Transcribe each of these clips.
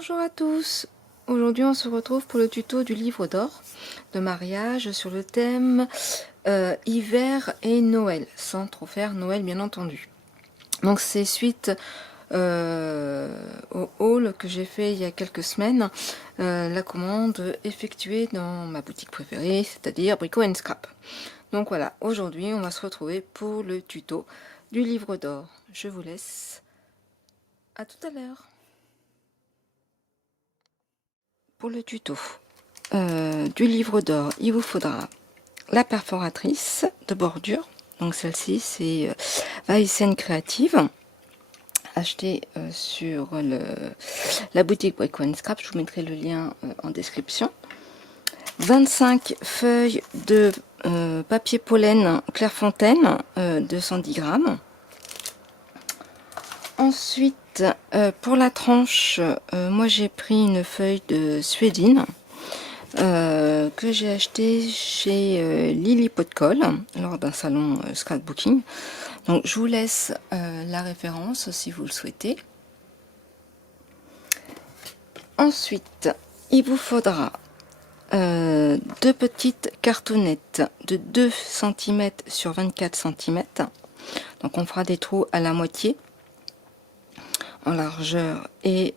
Bonjour à tous. Aujourd'hui on se retrouve pour le tuto du livre d'or de mariage sur le thème hiver et Noël, sans trop faire Noël bien entendu. Donc c'est suite au haul que j'ai fait il y a quelques semaines, la commande effectuée dans ma boutique préférée, c'est-à-dire Brico & Scrap. Donc voilà, aujourd'hui on va se retrouver pour le tuto du livre d'or. Je vous laisse. À tout à l'heure. Pour le tuto du livre d'or, il vous faudra la perforatrice de bordure. Donc celle-ci, c'est Weissen Creative, achetée sur la boutique Brico & Scrap. Je vous mettrai le lien en description. 25 feuilles de papier pollen Clairefontaine, 210 grammes. Ensuite, pour la tranche, moi j'ai pris une feuille de suédine que j'ai acheté chez Lily Pot de Colle lors d'un salon scrapbooking. Donc je vous laisse la référence si vous le souhaitez. Ensuite, il vous faudra deux petites cartonnettes de 2 cm sur 24 cm. Donc on fera des trous à la moitié en largeur et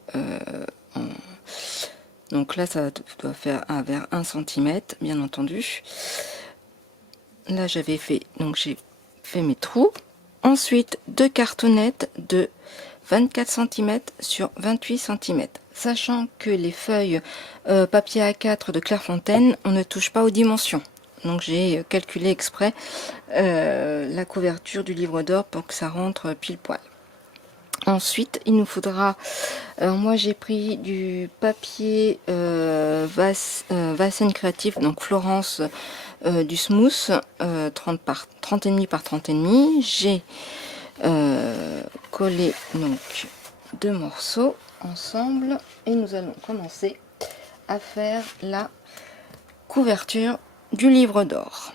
donc là ça doit faire vers 1 cm bien entendu. Là j'avais fait, donc j'ai fait mes trous. Ensuite deux cartonnettes de 24 cm sur 28 cm, sachant que les feuilles papier A4 de Clairefontaine, on ne touche pas aux dimensions. Donc j'ai calculé exprès la couverture du livre d'or pour que ça rentre pile poil. Ensuite, il nous faudra, alors moi j'ai pris du papier Weissen Creative, donc Florence, du smooth, 30,5 par 30,5. J'ai collé donc deux morceaux ensemble et nous allons commencer à faire la couverture du livre d'or.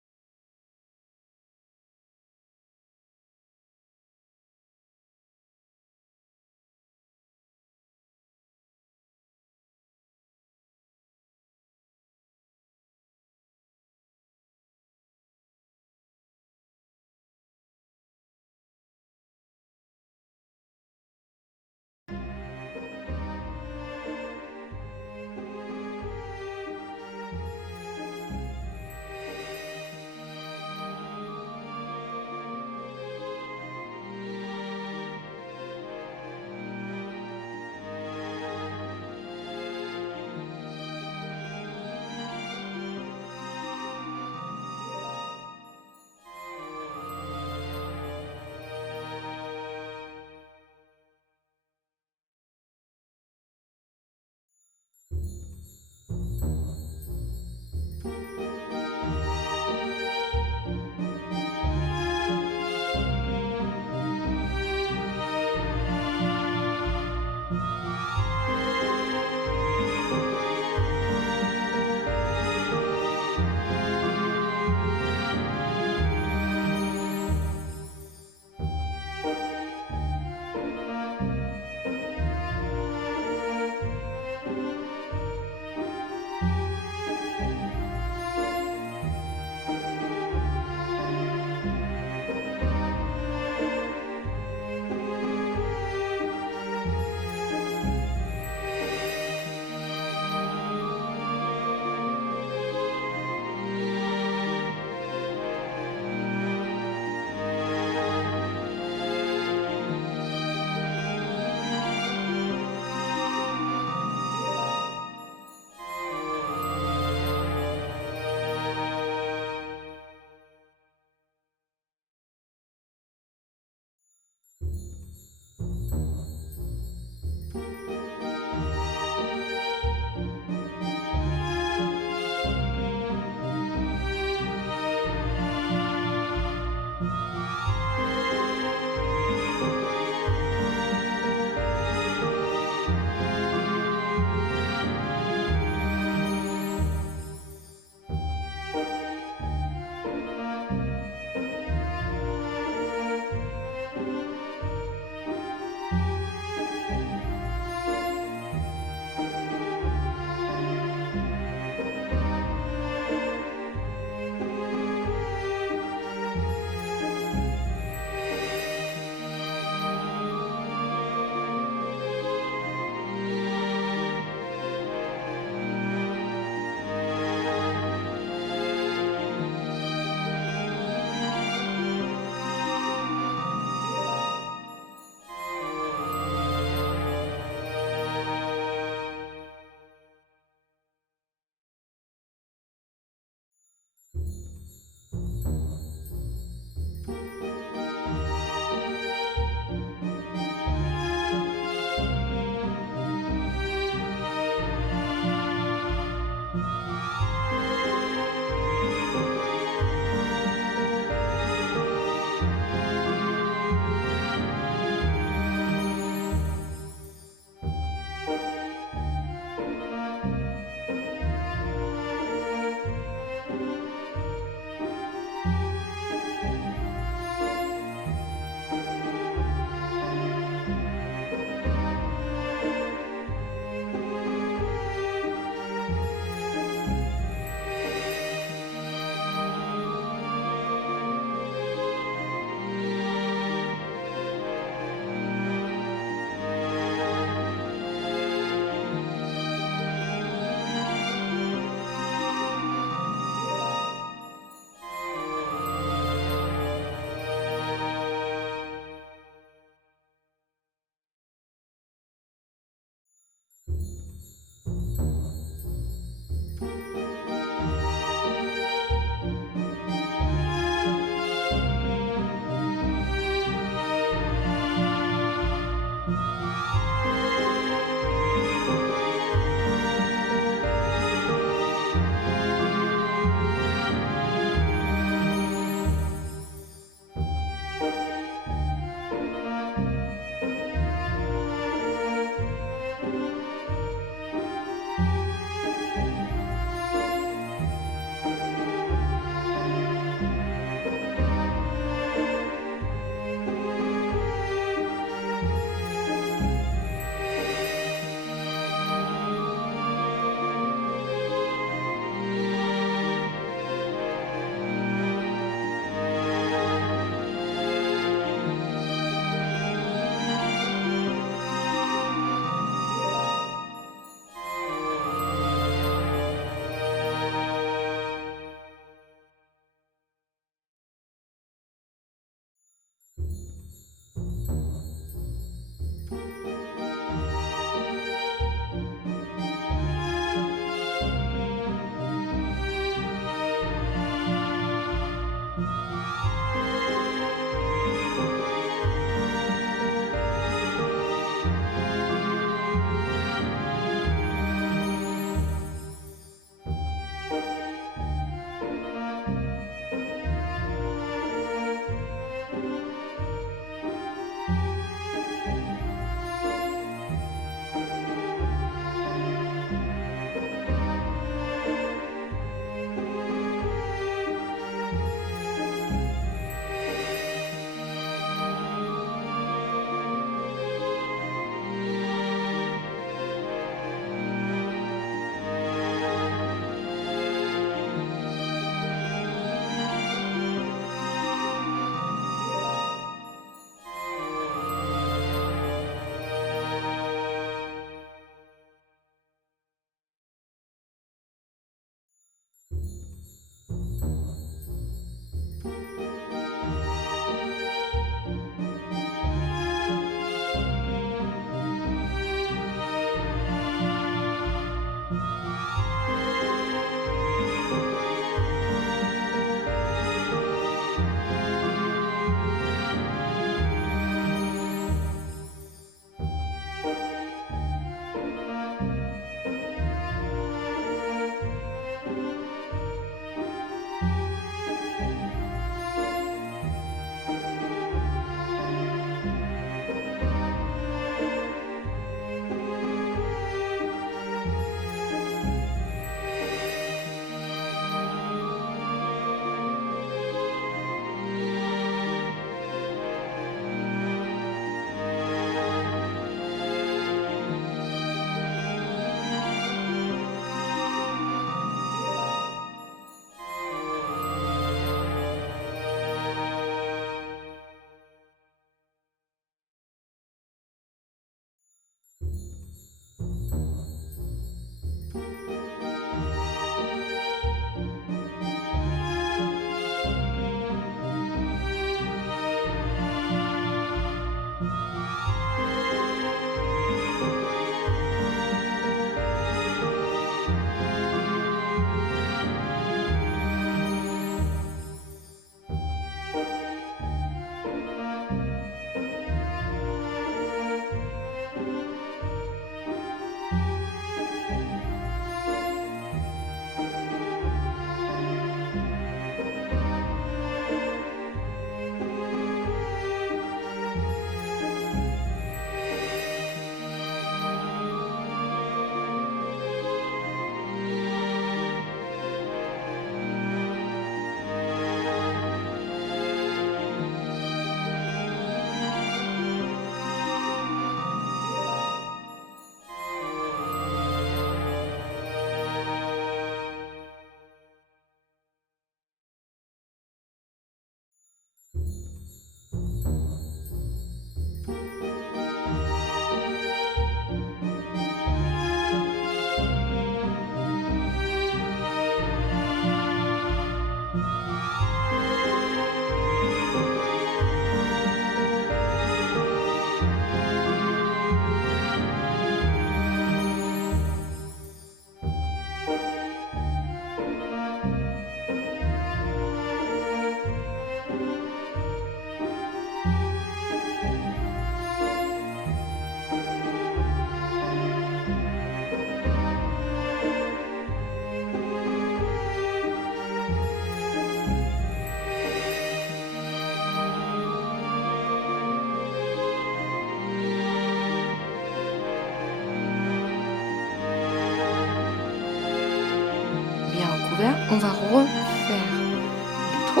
couvert, on va refaire les trous.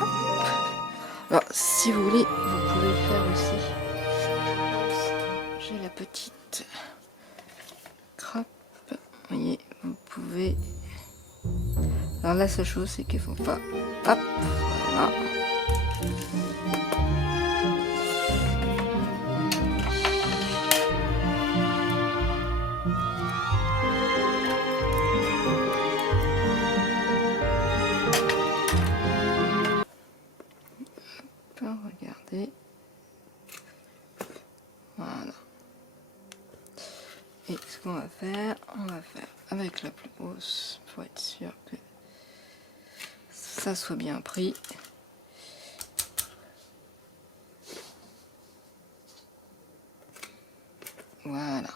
Hop. Alors, si vous voulez, vous pouvez le faire aussi. J'ai la petite grappe. Vous voyez, vous pouvez. Alors, la seule chose, c'est qu'il faut pas. Hop, voilà. Regardez, voilà. Et ce qu'on va faire, avec la plus grosse pour être sûr que ça soit bien pris. Voilà.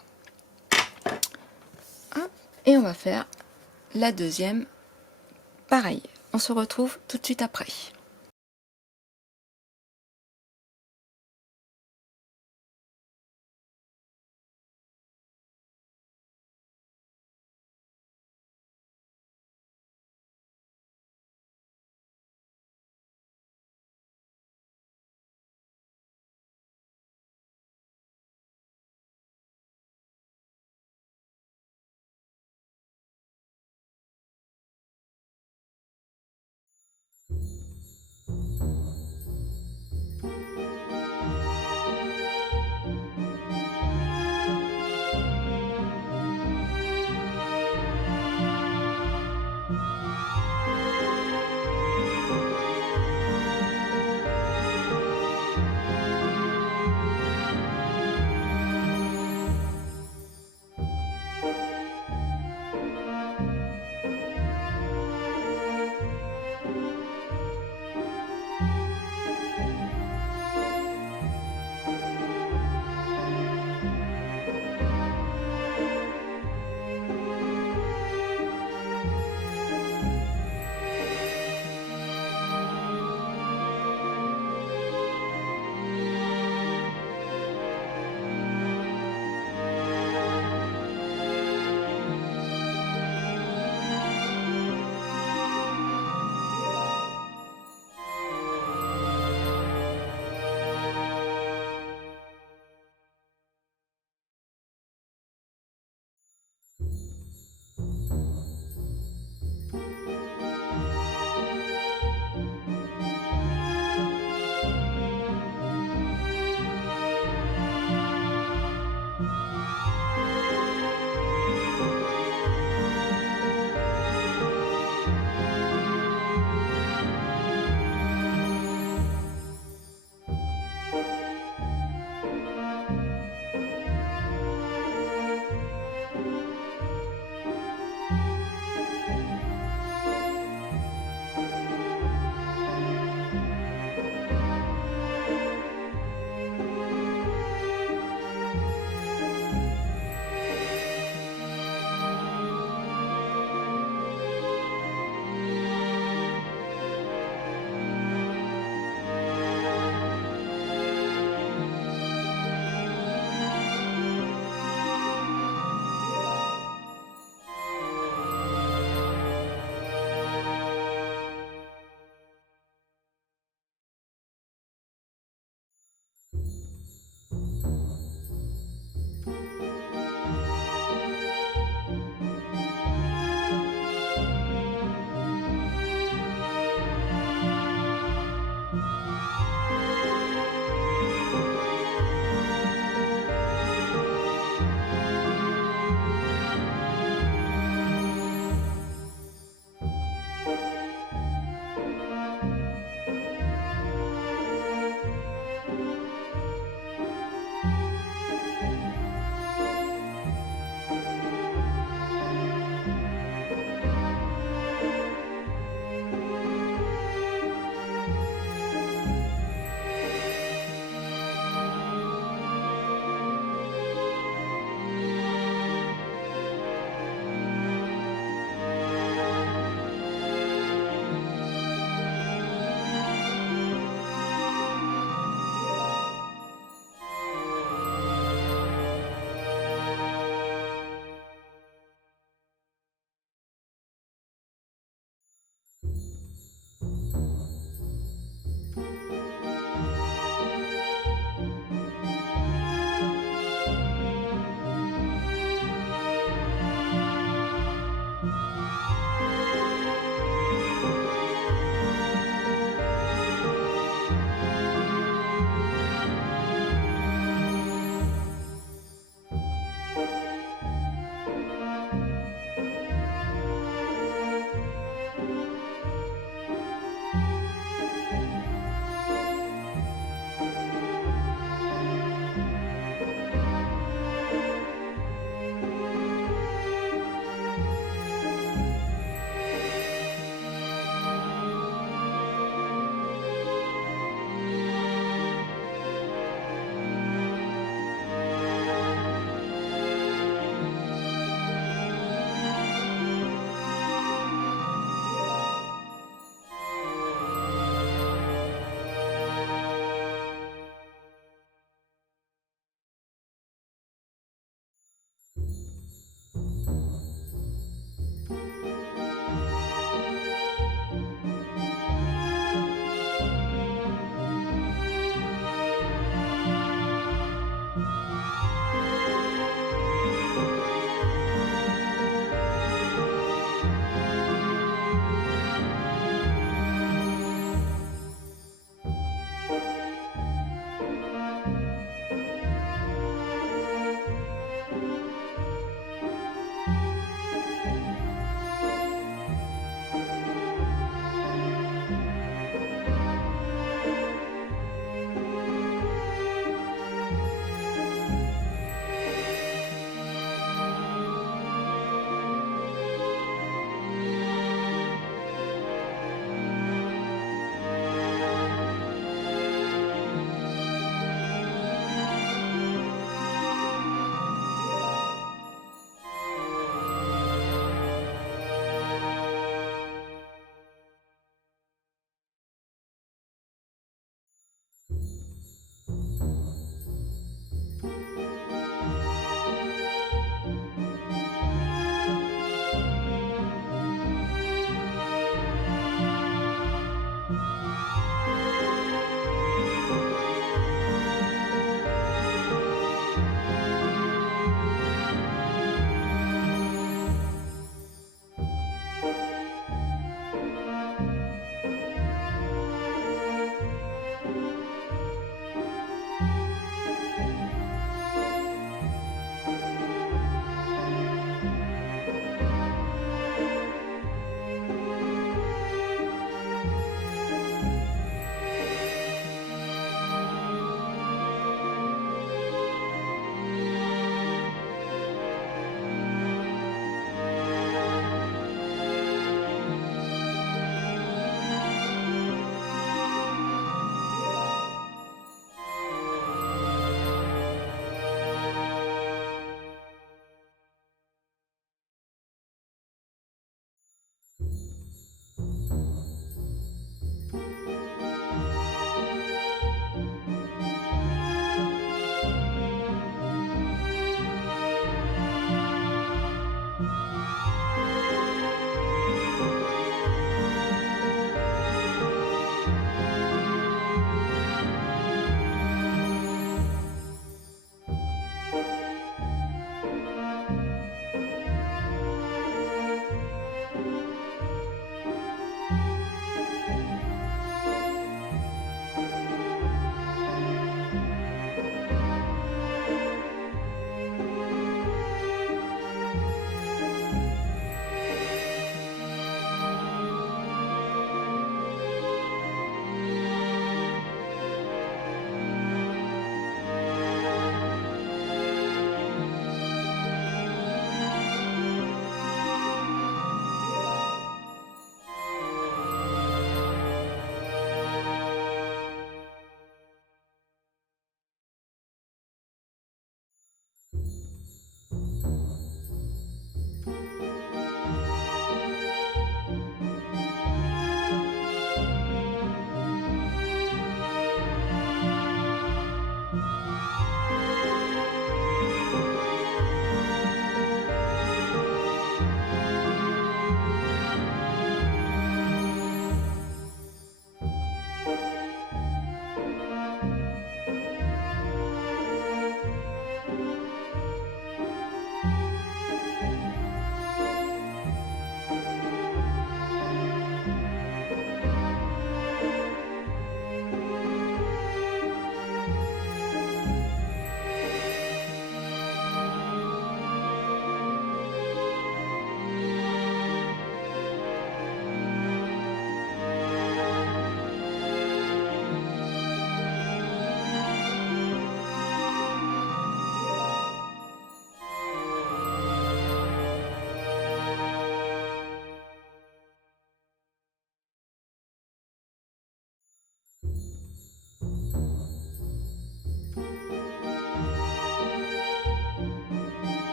Hop. Et on va faire la deuxième pareil. On se retrouve tout de suite après.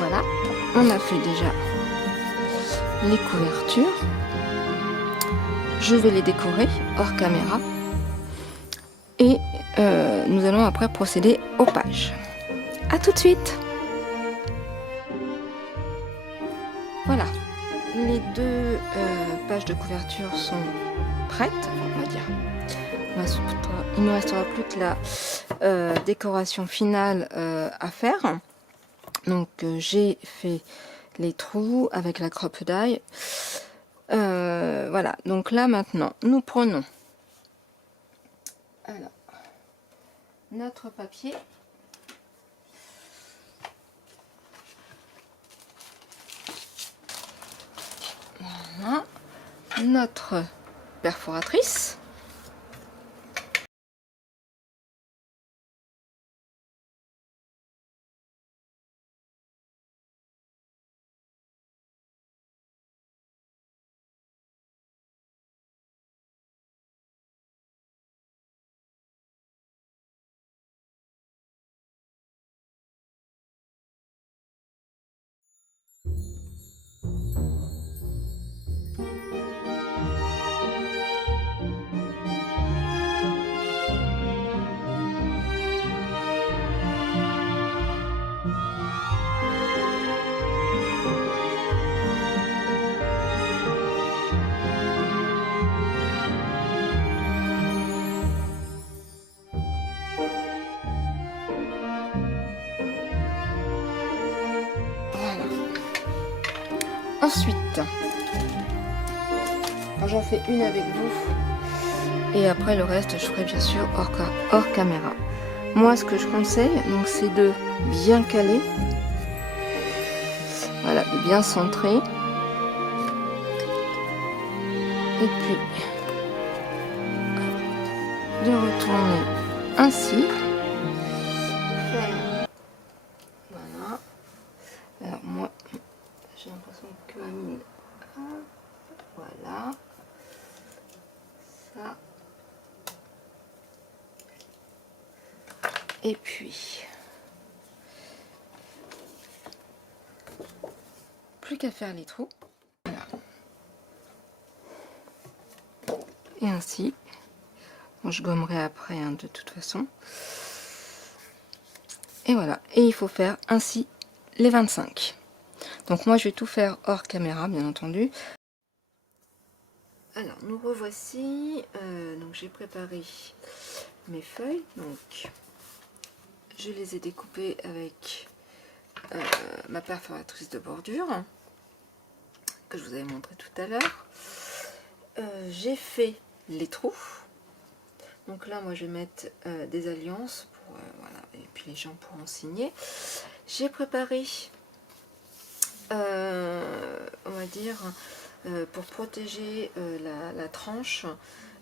Voilà, on a fait déjà les couvertures. Je vais les décorer hors caméra. Et nous allons après procéder aux pages. A tout de suite. Voilà, les deux pages de couverture sont prêtes, on va dire. Il ne me restera plus que la décoration finale à faire. Donc j'ai fait les trous avec la crop-die. Voilà, donc là maintenant, nous prenons alors, notre papier. Voilà, notre perforatrice. Ensuite, j'en fais une avec vous et après le reste je ferai bien sûr hors caméra. Moi ce que je conseille donc c'est de bien caler, voilà, de bien centrer et puis de retourner ainsi. Voilà. Alors moi j'ai l'impression que ma mine, voilà, ça, et puis plus qu'à faire les trous, voilà. Et ainsi, bon, je gommerai après hein, de toute façon, et voilà, et il faut faire ainsi les 25. Donc moi je vais tout faire hors caméra bien entendu. Alors nous revoici, donc j'ai préparé mes feuilles, donc je les ai découpées avec ma perforatrice de bordure que je vous avais montré tout à l'heure. J'ai fait les trous, donc là moi je vais mettre des alliances pour, voilà, et puis les gens pourront signer. J'ai préparé on va dire pour protéger la tranche,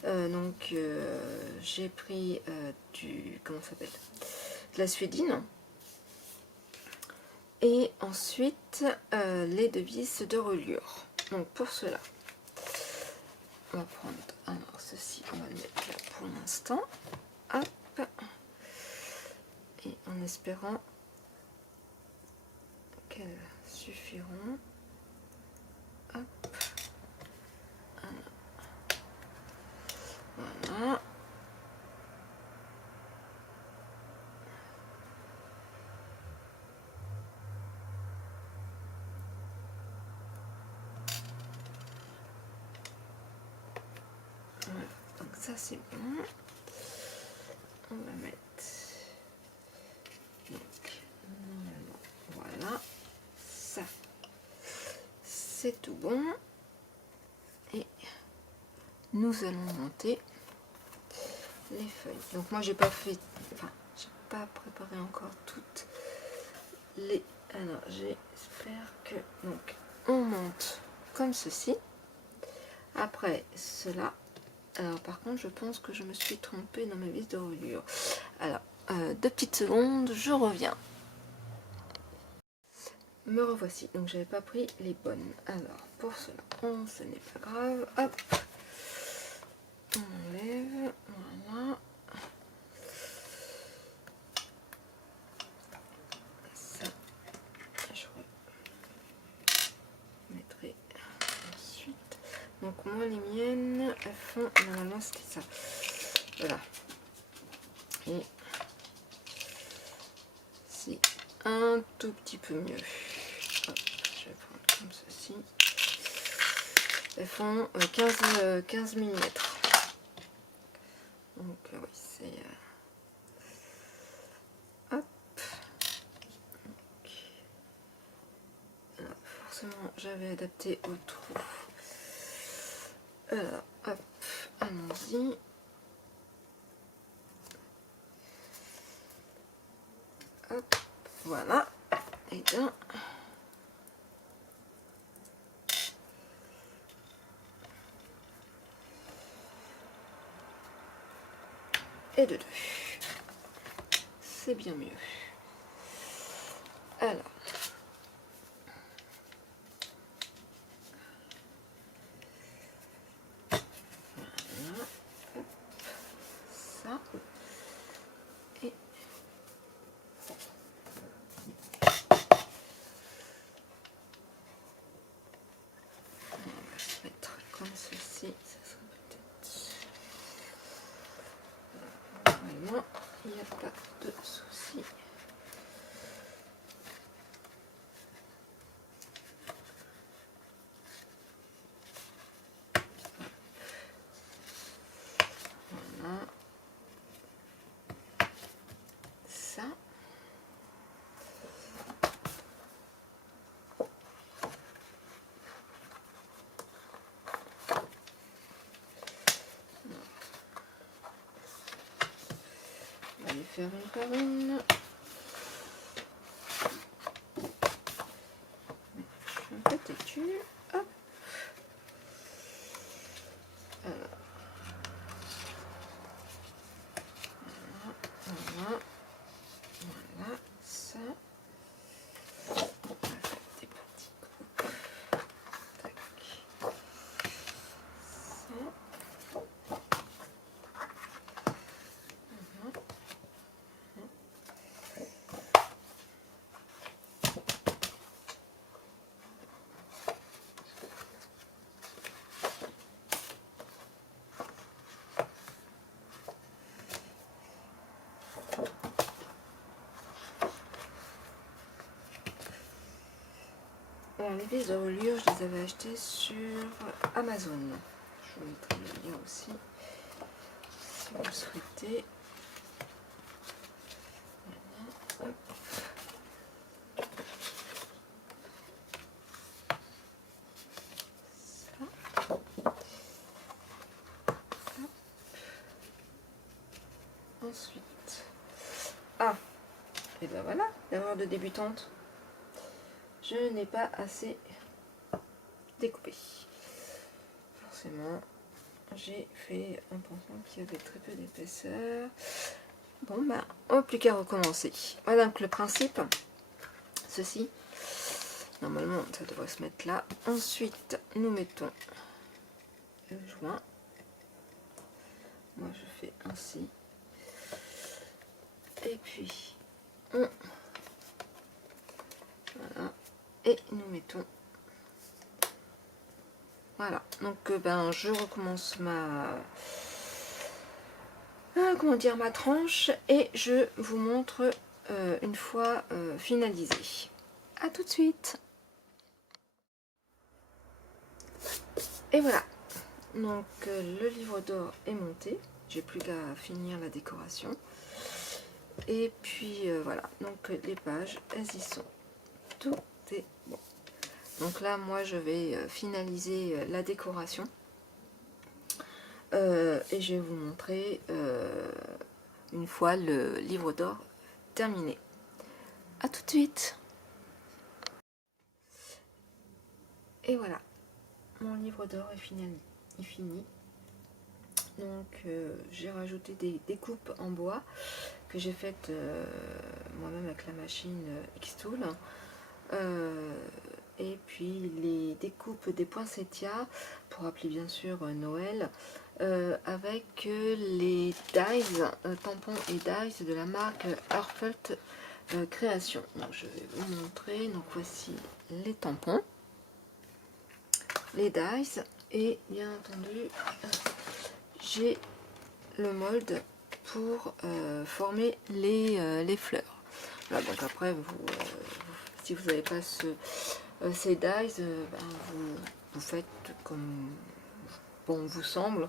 donc j'ai pris du, comment ça s'appelle, de la suédine, et ensuite les deux vis de reliure. Donc pour cela on va prendre, alors ceci on va le mettre là pour l'instant, hop, et en espérant qu'elles suffiront. Hop. Voilà. Voilà. Donc ça c'est bon. On va mettre donc normalement voilà, ça c'est tout bon, et nous allons monter les feuilles. Donc moi j'ai pas fait, enfin j'ai pas préparé encore toutes les, alors j'espère que, donc on monte comme ceci. Après cela, alors par contre je pense que je me suis trompée dans ma vis de reliure. Alors 2 petites secondes, je reviens. Me revoici, donc j'avais pas pris les bonnes. Alors pour cela, ce n'est pas grave, hop, on enlève, voilà, ça, fond, normalement c'était ça. Voilà. Et c'est un tout petit peu mieux. Hop, je vais prendre comme ceci. Elles font 15 mm. Donc oui, c'est... hop. Alors, forcément, j'avais adapté au trou. Alors, hop, allons-y. Hop, voilà. Et d'un. Et de deux. C'est bien mieux. Alors. Voilà. Hop, ça. Et on va se mettre comme ceci. Ça sera peut-être... Normalement, il n'y a pas de souci. Voilà. Ça. On va les faire une par une. Je suis un peu têtue. Hop. Alors. Voilà. Voilà. Ça. On va faire des petits groupes. Tac. Ça. Alors, les vis de reliure, je les avais achetées sur Amazon. Je vous mettrai le lien aussi si vous le souhaitez. Voilà. Hop. Ça. Hop. Ensuite. Ah, et ben voilà, l'erreur de débutante. Je n'ai pas assez découpé. Forcément, j'ai fait en pensant qu'il y avait très peu d'épaisseur. Bon, bah, on n'a plus qu'à recommencer. Voilà donc le principe. Ceci, normalement, ça devrait se mettre là. Ensuite, nous mettons le joint. Moi, je fais ainsi. Et puis, on... Voilà. Et nous mettons... Voilà. Donc, ben, je recommence ma... comment dire, ma tranche. Et je vous montre une fois finalisé. A tout de suite. Et voilà. Donc, le livre d'or est monté. J'ai plus qu'à finir la décoration. Et puis, voilà. Donc, les pages, elles y sont. Tout est bon. Donc là, moi, je vais finaliser la décoration. Et je vais vous montrer une fois le livre d'or terminé. A tout de suite. Et voilà. Mon livre d'or est fini. Donc, j'ai rajouté des découpes en bois que j'ai faites moi-même avec la machine Xtool. Et puis les découpes des poinsettias pour rappeler bien sûr Noël, avec les dies, tampons et dies de la marque Heartfelt Création. Donc je vais vous montrer. Donc voici les tampons, les dies et bien entendu j'ai le mold pour former les fleurs. Voilà, donc après, si vous n'avez pas ces dies, vous faites comme bon vous semble.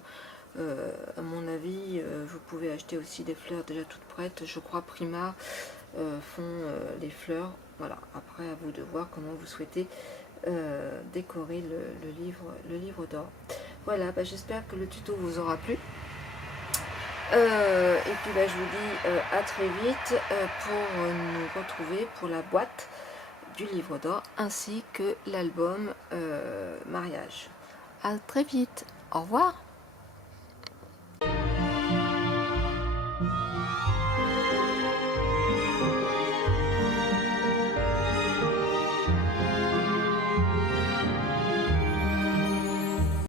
À mon avis, vous pouvez acheter aussi des fleurs déjà toutes prêtes. Je crois Prima font les fleurs. Voilà, après à vous de voir comment vous souhaitez décorer le livre d'or. Voilà, j'espère que le tuto vous aura plu. Et puis je vous dis à très vite pour nous retrouver pour la boîte du livre d'or ainsi que l'album mariage. À très vite, au revoir.